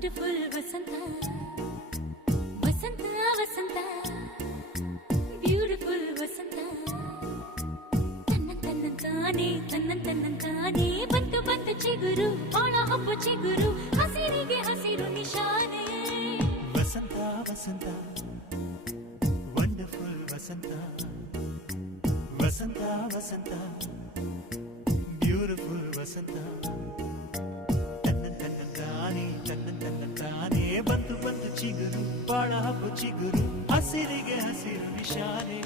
wonderful ವಸಂತ ವಸಂತ ವಸಂತ beautiful ವಸಂತ ತನ್ನಂತಾನೆ ಬಂತು ಬಂತು ಚಿಗುರು ಒಳ ಹಬ್ಬ ಚಿಗುರು ಹಸಿರಿಗೆ ಹಸಿರು ನಿಶಾನೆ ವಸಂತ ವಸಂತ ವಂಡರ್ಫುಲ್ ವಸಂತ ವಸಂತ ವಸಂತ ಬ್ಯೂಟಿಫುಲ್ ವಸಂತ ತನ್ನಂತಾನೆ ಬಂತು ಬಂತು ಚಿಗುರು ಬಾಳ ಹಬ್ಬ ಚಿಗುರು ಹಸಿರಿಗೆ ಹಸಿರು ನಿಶಾನೆ